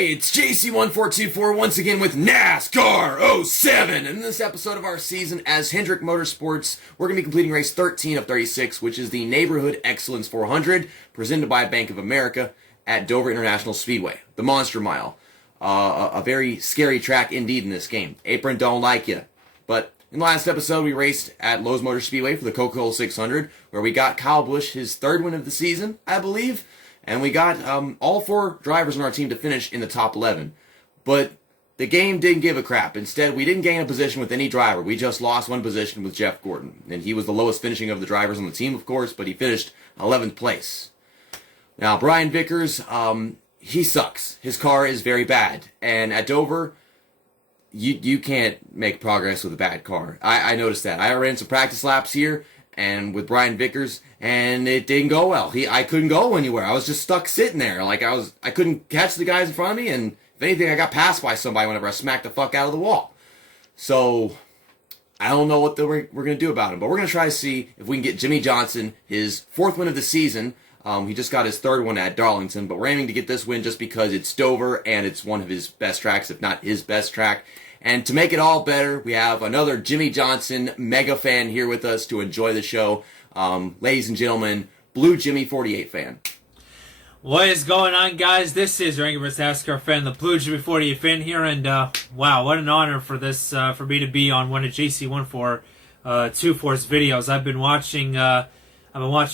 Hey, it's JC1424 once again with NASCAR 07. In this episode of our season as Hendrick Motorsports, we're going to be completing race 13 of 36, which is the Neighborhood Excellence 400, presented by Bank of America at Dover International Speedway, the Monster Mile. A very scary track indeed in this game. Apron don't like you. But in the last episode, we raced at Lowe's Motor Speedway for the Coca-Cola 600, where we got Kyle Busch his third win of the season, I believe. And we got all four drivers on our team to finish in the top 11. But the game didn't give a crap. Instead, we didn't gain a position with any driver. We just lost one position with Jeff Gordon. And he was the lowest finishing of the drivers on the team, of course, but he finished 11th place. Now, Brian Vickers, he sucks. His car is very bad. And at Dover, you can't make progress with a bad car. I noticed that. I ran some practice laps here and with Brian Vickers, and it didn't go well. I couldn't go anywhere. I was just stuck sitting there. Like I couldn't catch the guys in front of me, and if anything, I got passed by somebody whenever I smacked the fuck out of the wall. So I don't know what we're going to do about him, but we're going to try to see if we can get Jimmie Johnson his fourth win of the season. He just got his third one at Darlington, but we're aiming to get this win just because it's Dover and it's one of his best tracks, if not his best track. And to make it all better, we have another Jimmie Johnson mega fan here with us to enjoy the show. Ladies and gentlemen, Blue Jimmy 48 fan. What is going on, guys? This is your Angry Birds NASCAR fan, the Blue Jimmy 48 fan here, and wow, what an honor for this for me to be on one of JC1424's videos. I've been watching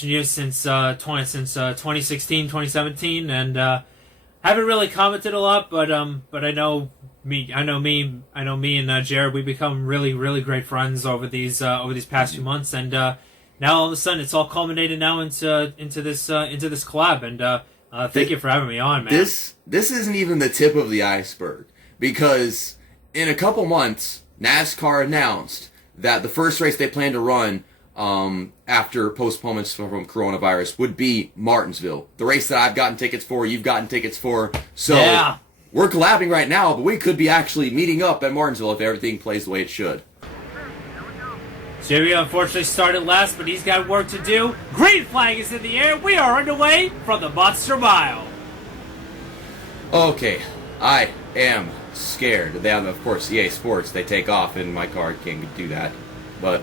you since 2016, 2017, and haven't really commented a lot, but I know me and Jared, we become really great friends over these past few months, and now all of a sudden it's all culminated now into this collab, and thank you for having me on, man. This isn't even the tip of the iceberg, because in a couple months NASCAR announced that the first race they plan to run after postponements from coronavirus would be Martinsville, the race that I've gotten tickets for, you've gotten tickets for. So yeah. We're collabing right now, but we could be actually meeting up at Martinsville if everything plays the way it should. Jimmy unfortunately started last, but he's got work to do. Green flag is in the air. We are underway from the Monster Mile. Okay, I am scared. Then, of course, EA Sports, they take off, and my car can't do that. But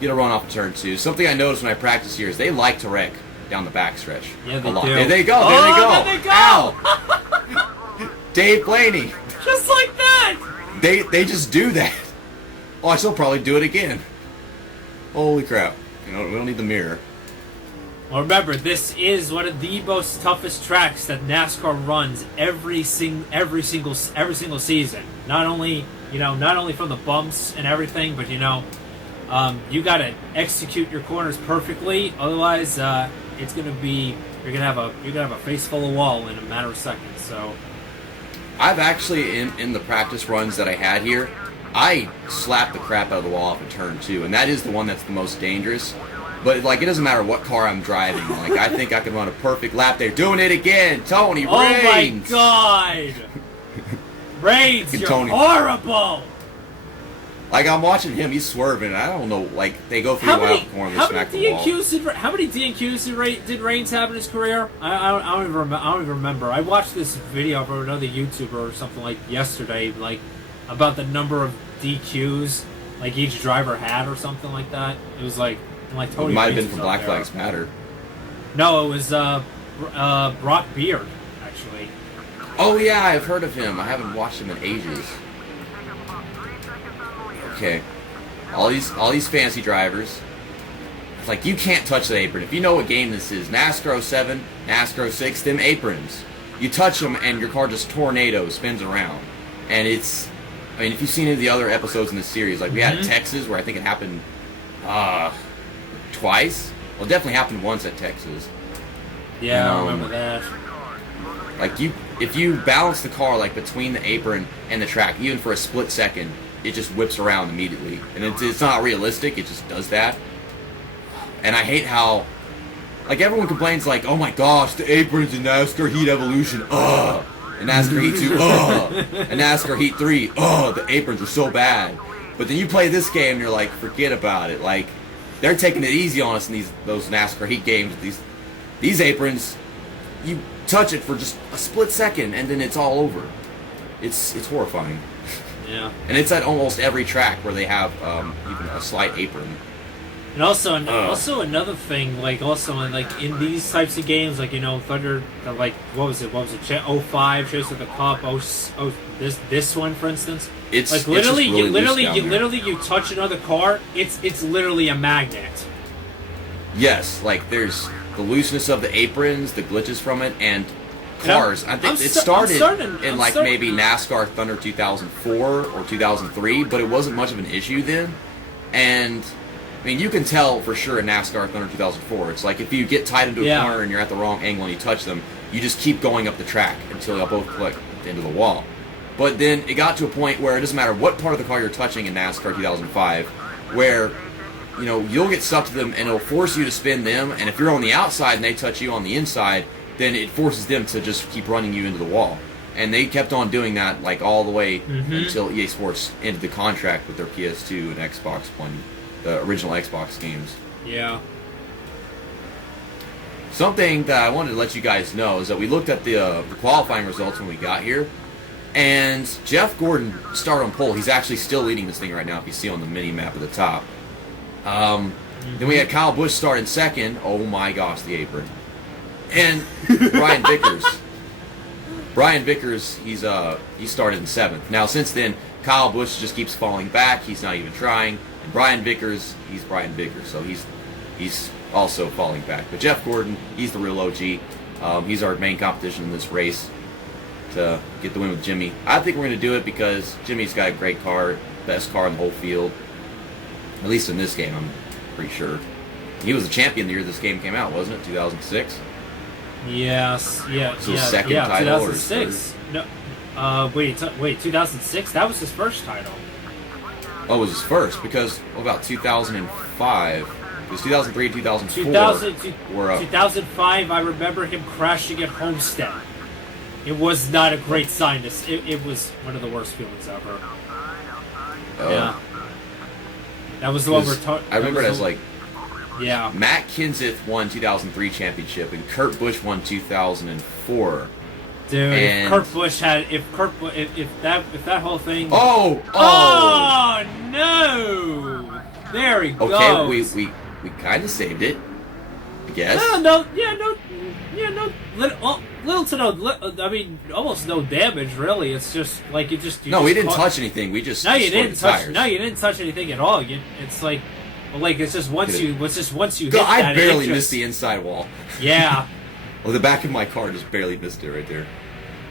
get a run off of turn 2. Something I noticed when I practice here is they like to wreck down the backstretch. Yeah, they do. There they go. There they go. There they go. Ow. Dave Blaney. Just like that. They just do that. Oh, she'll probably do it again. Holy crap. We don't need the mirror. Well, remember, this is one of the most toughest tracks that NASCAR runs every single season. Not only from the bumps and everything, but you gotta execute your corners perfectly. Otherwise, it's gonna be you're gonna have a face full of wall in a matter of seconds. So, I've actually in the practice runs that I had here, I slapped the crap out of the wall off of turn 2, and that is the one that's the most dangerous. But it doesn't matter what car I'm driving. I think I can run a perfect lap there. Doing it again, Tony Raines. Oh my God, Raines, you're horrible. I'm watching him, he's swerving, and I don't know, they go through the wild corner and smack the wall. How many DNQs did Raines have in his career? I don't even remember. I watched this video from another YouTuber or something yesterday, about the number of DQs each driver had or something like that. It was Tony. It might have been from Black Flags Matter. No, it was Brock Beard, actually. Oh yeah, I've heard of him. I haven't watched him in ages. Okay, all these fancy drivers. It's you can't touch the apron. If you know what game this is, NASCAR 07, NASCAR 06, them aprons. You touch them and your car just tornado spins around. And if you've seen any of the other episodes in this series, we had Texas where I think it happened twice. Well, it definitely happened once at Texas. Yeah, I remember that. If you balance the car between the apron and the track, even for a split second, it just whips around immediately. And it's not realistic, it just does that. And I hate how, everyone complains oh my gosh, the aprons in NASCAR Heat Evolution, and NASCAR Heat 2, and NASCAR Heat 3, the aprons are so bad. But then you play this game and you're forget about it. They're taking it easy on us in those NASCAR Heat games. These aprons, you touch it for just a split second and then it's all over. It's horrifying. Yeah. And it's at almost every track where they have even a slight apron. And also another thing, in these types of games, Thunder, what was it? 05 Chase of the Cup. This one, for instance. It's like literally, it's just you literally touch another car. It's literally a magnet. Yes, like there's the looseness of the aprons, the glitches from it, and cars. I think it started in maybe NASCAR Thunder 2004 or 2003, but it wasn't much of an issue then. And I mean, you can tell for sure in NASCAR Thunder 2004. It's like if you get tied into a corner and you're at the wrong angle and you touch them, you just keep going up the track until they'll both click into the wall. But then it got to a point where it doesn't matter what part of the car you're touching in NASCAR 2005, where you'll get stuck to them and it'll force you to spin them. And if you're on the outside and they touch you on the inside, then it forces them to just keep running you into the wall. And they kept on doing that all the way until EA Sports ended the contract with their PS2 and Xbox One. The original Xbox games. Yeah. Something that I wanted to let you guys know is that we looked at the qualifying results when we got here, and Jeff Gordon started on pole. He's actually still leading this thing right now, if you see on the mini map at the top. Then we had Kyle Busch start in second. Oh my gosh, the apron. And Brian Vickers. Brian Vickers, he started in seventh. Now since then, Kyle Busch just keeps falling back. He's not even trying. And Brian Vickers, he's Brian Vickers, so he's also falling back. But Jeff Gordon, he's the real OG. He's our main competition in this race to get the win with Jimmie. I think we're going to do it because Jimmie's got a great car, best car in the whole field. At least in this game, I'm pretty sure. He was the champion the year this game came out, wasn't it? 2006? Yes, yeah, his second title 2006. No, wait, 2006? That was his first title. Oh, it was his first, because about 2005, it was 2003, 2004. 2005, I remember him crashing at Homestead. It was not a great sign. It was one of the worst feelings ever. Yeah. That was the one where... I remember it as Yeah. Matt Kenseth won 2003 championship, and Kurt Busch won 2004. Dude, if that whole thing. Oh no! There he goes. Okay, we kind of saved it, I guess. Little to no. I mean, almost no damage really. It's just like you just. No, we didn't touch anything. We just. No, you didn't touch. Tires. No, you didn't touch anything at all. It's like it's just once you hit I that. barely missed the inside wall. Yeah. Well, the back of my car just barely missed it right there.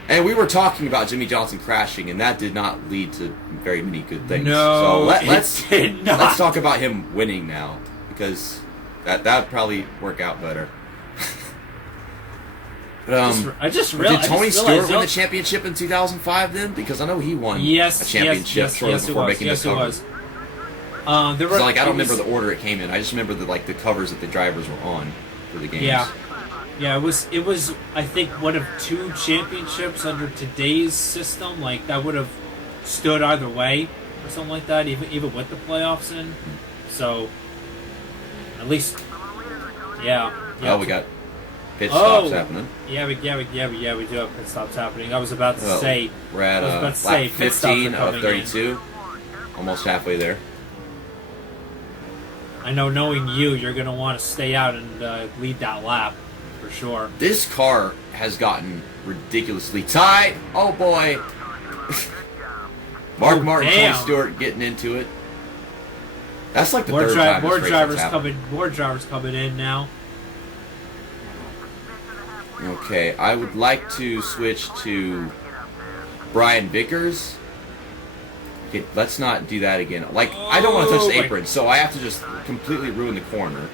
And we were talking about Jimmie Johnson crashing, and that did not lead to very many good things. No, so let's talk about him winning now, because that would probably work out better. But, I just realized. Did Tony Stewart win the championship in 2005 then? Because I know he won a championship shortly before making the cover. Yes, he was. I don't remember the order it came in. I just remember the covers that the drivers were on for the games. Yeah, it was. I think one of two championships under today's system. That would have stood either way or something like that, even with the playoffs in. So, at least, yeah. Oh, we got pit stops happening. Yeah, we do have pit stops happening. I was about to say. We're at lap 15 of 32, almost halfway there. I know, knowing you're going to want to stay out and lead that lap. For sure. This car has gotten ridiculously tight. Oh boy. Mark Martin, Tony Stewart getting into it. That's like the third time more drivers coming in now. Okay, I would like to switch to Brian Vickers. Okay, let's not do that again. I don't want to touch the apron, so I have to just completely ruin the corner.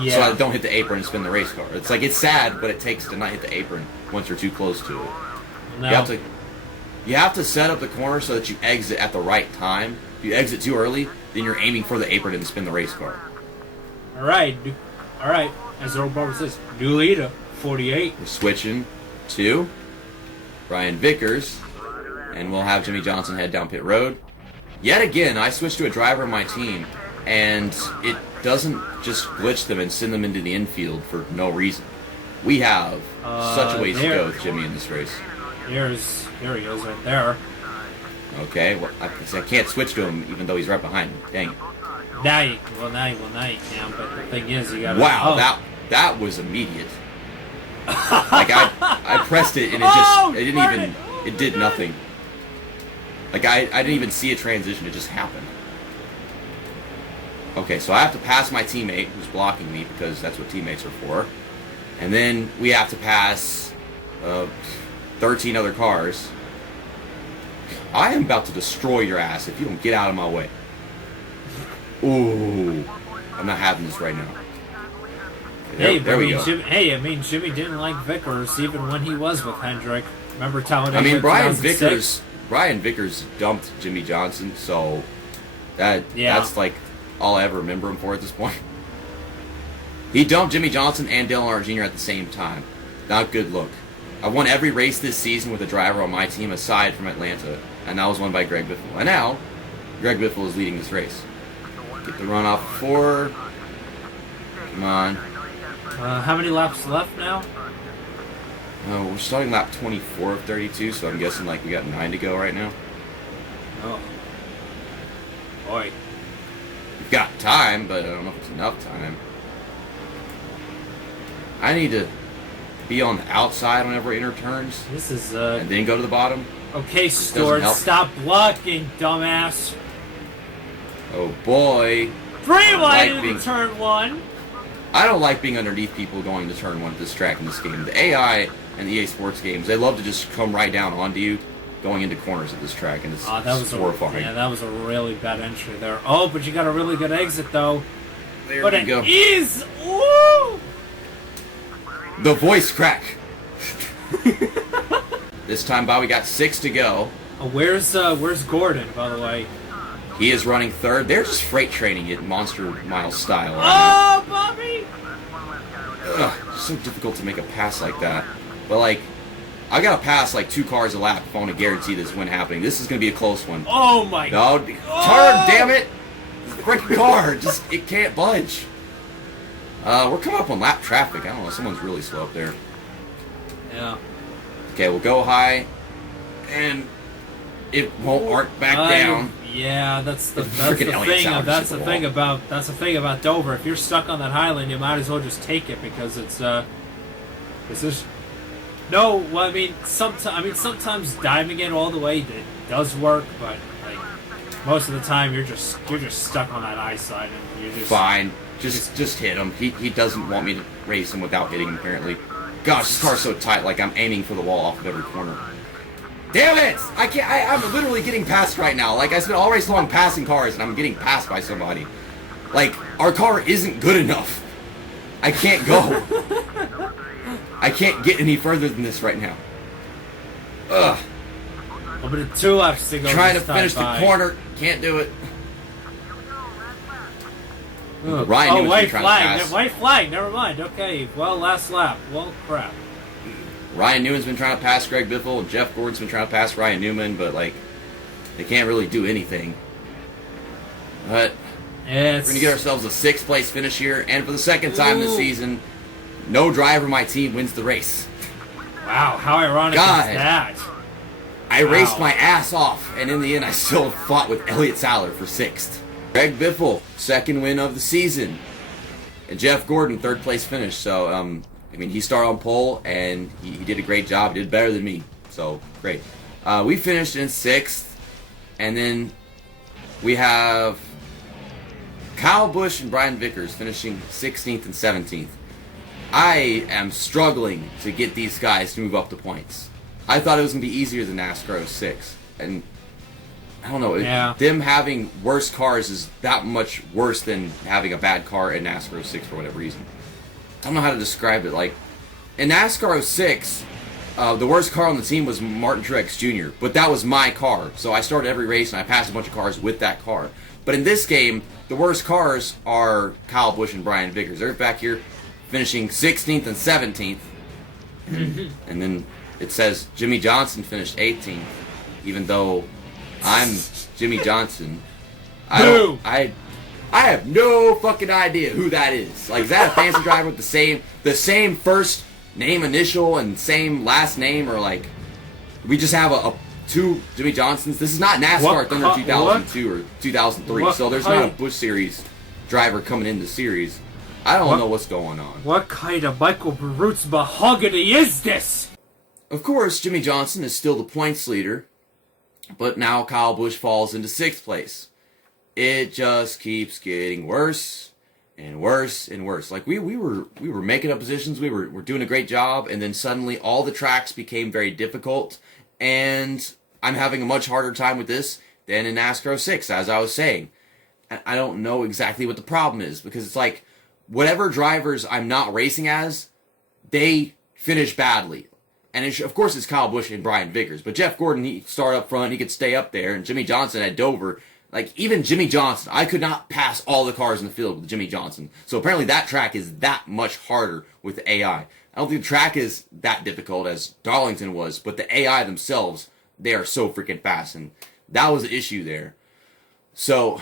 Yeah. So I don't hit the apron and spin the race car. It's sad, but it takes to not hit the apron once you're too close to it. No. You have to set up the corner so that you exit at the right time. If you exit too early, then you're aiming for the apron and spin the race car. All right. As Earl Barber says, new leader, 48. We're switching to Brian Vickers, and we'll have Jimmie Johnson head down pit road. Yet again, I switched to a driver on my team, and it doesn't just glitch them and send them into the infield for no reason. We have such a ways to go with Jimmie in this race. There he is right there. Okay, well, I can't switch to him even though he's right behind me. Dang it. Now you can, but the thing is, you gotta... Wow, that was immediate. Like, I pressed it and it did nothing. Like, I didn't even see a transition, it just happened. Okay, so I have to pass my teammate who's blocking me because that's what teammates are for. And then we have to pass 13 other cars. I am about to destroy your ass if you don't get out of my way. Ooh, I'm not having this right now. There we go. Jimmie didn't like Vickers even when he was with Hendrick. Remember Talladega? I mean, Brian Vickers dumped Jimmie Johnson, so that's like all I ever remember him for at this point. He dumped Jimmie Johnson and Dale Earnhardt Jr. at the same time. Not a good look. I've won every race this season with a driver on my team aside from Atlanta, and that was won by Greg Biffle. And now, Greg Biffle is leading this race. Get the run off 4. Come on. How many laps left now? We're starting lap 24 of 32, so I'm guessing like we got 9 to go right now. Oh. Boy. We've got time, but I don't know if it's enough time. I need to be on the outside whenever it inner turns. This is and then go to the bottom. Okay, Stuart, stop blocking, dumbass. Oh boy. 3 wide into turn 1. I don't like being underneath people going to turn 1 at this track in this game. The AI and the EA Sports games, they love to just come right down onto you going into corners at this track, and it's horrifying. Yeah, that was a really bad entry there. Oh, but you got a really good exit, though. There we go. Woo! The voice crack. This time, Bobby got 6 to go. Oh, where's Gordon, by the way? He is running 3rd. They're just freight training it Monster Mile style. Oh, Bobby! Ugh, it's so difficult to make a pass like that. But, like, I gotta pass, like, 2 cars a lap if I want to guarantee this win happening. This is gonna be a close one. Oh, my God. No, turn, damn it! This freaking car, it can't budge. We're coming up on lap traffic. I don't know, someone's really slow up there. Yeah. Okay, we'll go high, and it won't arc back down. Yeah, that's the thing about Dover. If you're stuck on that highland, you might as well just take it because it's no. Well, I mean, sometimes diving it all the way it does work, but like most of the time you're just stuck on that high side and you're just fine. Just hit him. He doesn't want me to race him without hitting him, apparently. Gosh, this car's so tight, like I'm aiming for the wall off of every corner. Damn it! I can't. I'm literally getting passed right now. Like, I spent all race long passing cars, and I'm getting passed by somebody. Like, our car isn't good enough. I can't go. I can't get any further than this right now. Ugh. Well, but 2 laps to go. Trying to finish the corner. Can't do it. Ryan white flag. Never mind. Okay. Well, last lap. Well, crap. Ryan Newman's been trying to pass Greg Biffle, and Jeff Gordon's been trying to pass Ryan Newman, but, like, they can't really do anything. But we're going to get ourselves a 6th place finish here, and for the second time this season, no driver on my team wins the race. Wow, how ironic is that? I raced my ass off, and in the end, I still fought with Elliott Sadler for 6th. Greg Biffle, 2nd win of the season. And Jeff Gordon, 3rd place finish, so, I mean, he started on pole, and he did a great job. He did better than me, so great. We finished in 6th, and then we have Kyle Busch and Brian Vickers finishing 16th and 17th. I am struggling to get these guys to move up the points. I thought it was going to be easier than NASCAR 06, and I don't know. Yeah. Them having worse cars is that much worse than having a bad car in NASCAR 06 for whatever reason. I don't know how to describe it. Like, in NASCAR 06, the worst car on the team was Martin Truex Jr., but that was my car. So I started every race, and I passed a bunch of cars with that car. But in this game, the worst cars are Kyle Busch and Brian Vickers. They're back here finishing 16th and 17th. And then it says Jimmie Johnson finished 18th, even though I'm Jimmie Johnson. I have no fucking idea who that is. Like, is that a fancy driver with the same first name initial and same last name, or like we just have two Jimmie Johnsons. This is not NASCAR Thunder 2002 or 2003, so there's not a Busch Series driver coming in the series. I don't know what's going on. What kind of Michael Barut's mahogany is this? Of course, Jimmie Johnson is still the points leader, but now Kyle Busch falls into 6th place. It just keeps getting worse and worse and worse. Like we were making up positions, we were doing a great job, and then suddenly all the tracks became very difficult, and I'm having a much harder time with this than in NASCAR 06, as I was saying. I don't know exactly what the problem is, because it's like, whatever drivers I'm not racing as, they finish badly. And of course it's Kyle Busch and Brian Vickers, but Jeff Gordon, he started up front, he could stay up there, and Jimmie Johnson at Dover, like even Jimmie Johnson, I could not pass all the cars in the field with Jimmie Johnson. So apparently that track is that much harder with the AI. I don't think the track is that difficult as Darlington was, but the AI themselves, they are so freaking fast, and that was the issue there. So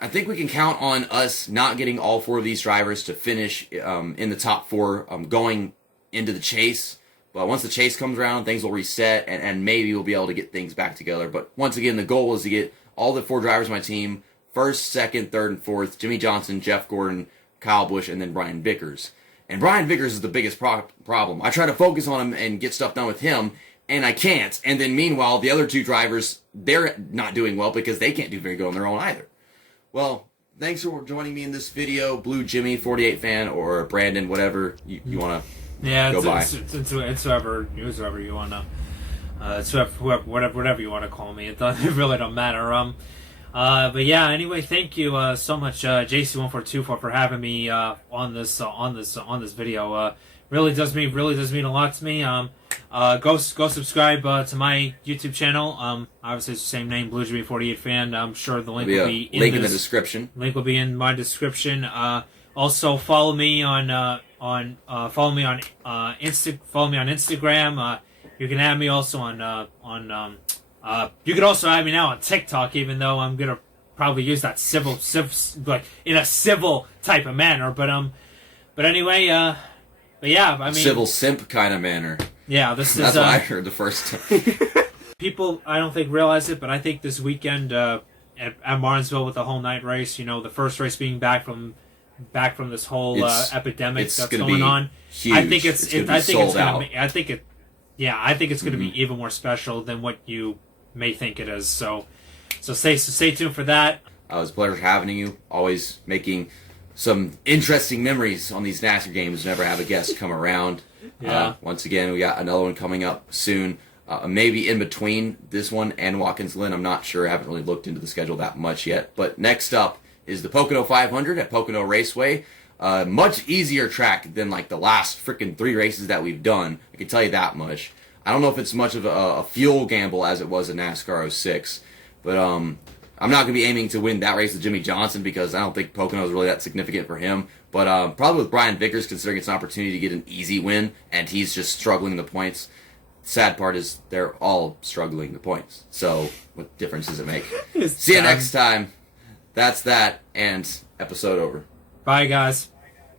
I think we can count on us not getting all 4 of these drivers to finish in the top 4 going into the chase. But once the chase comes around, things will reset, and maybe we'll be able to get things back together. But once again, the goal is to get all the 4 drivers on my team, 1st, 2nd, 3rd, and 4th, Jimmie Johnson, Jeff Gordon, Kyle Busch, and then Brian Vickers. And Brian Vickers is the biggest problem. I try to focus on him and get stuff done with him, and I can't. And then meanwhile, the other 2 drivers, they're not doing well because they can't do very good on their own either. Well, thanks for joining me in this video, Blue Jimmy 48 fan, or Brandon, whatever you want to go by. It's whoever you want to. It's whatever you want to call me. It really don't matter. But yeah. Anyway, thank you so much, JC1424, for having me on this video. Really does mean a lot to me. Go subscribe to my YouTube channel. Obviously it's the same name, Blue Jimmy 48 fan. I'm sure the link will be in the description. Link will be in my description. Also follow me on Instagram. You can add me also on you can also add me now on TikTok, even though I'm gonna probably use that like in a civil type of manner. But anyway. But yeah, I mean, civil simp kind of manner. Yeah, that's what I heard the first time. People, I don't think realize it, but I think this weekend at Martinsville with the whole night race, the first race being back from this whole epidemic that's going on. Huge. I think it's going to Mm-hmm. be even more special than what you may think it is. So stay tuned for that. It was a pleasure having you. Always making some interesting memories on these NASCAR games. Never have a guest come around. Yeah. Once again, we got another one coming up soon. Maybe in between this one and Watkins Glen. I'm not sure. I haven't really looked into the schedule that much yet. But next up is the Pocono 500 at Pocono Raceway. Much easier track than like the last freaking 3 races that we've done. I can tell you that much. I don't know if it's much of a fuel gamble as it was in NASCAR 06. But I'm not going to be aiming to win that race with Jimmie Johnson because I don't think Pocono is really that significant for him. But probably with Brian Vickers, considering it's an opportunity to get an easy win, and he's just struggling the points. Sad part is they're all struggling the points. So what difference does it make? See you next time. That's that, and episode over. Bye, guys.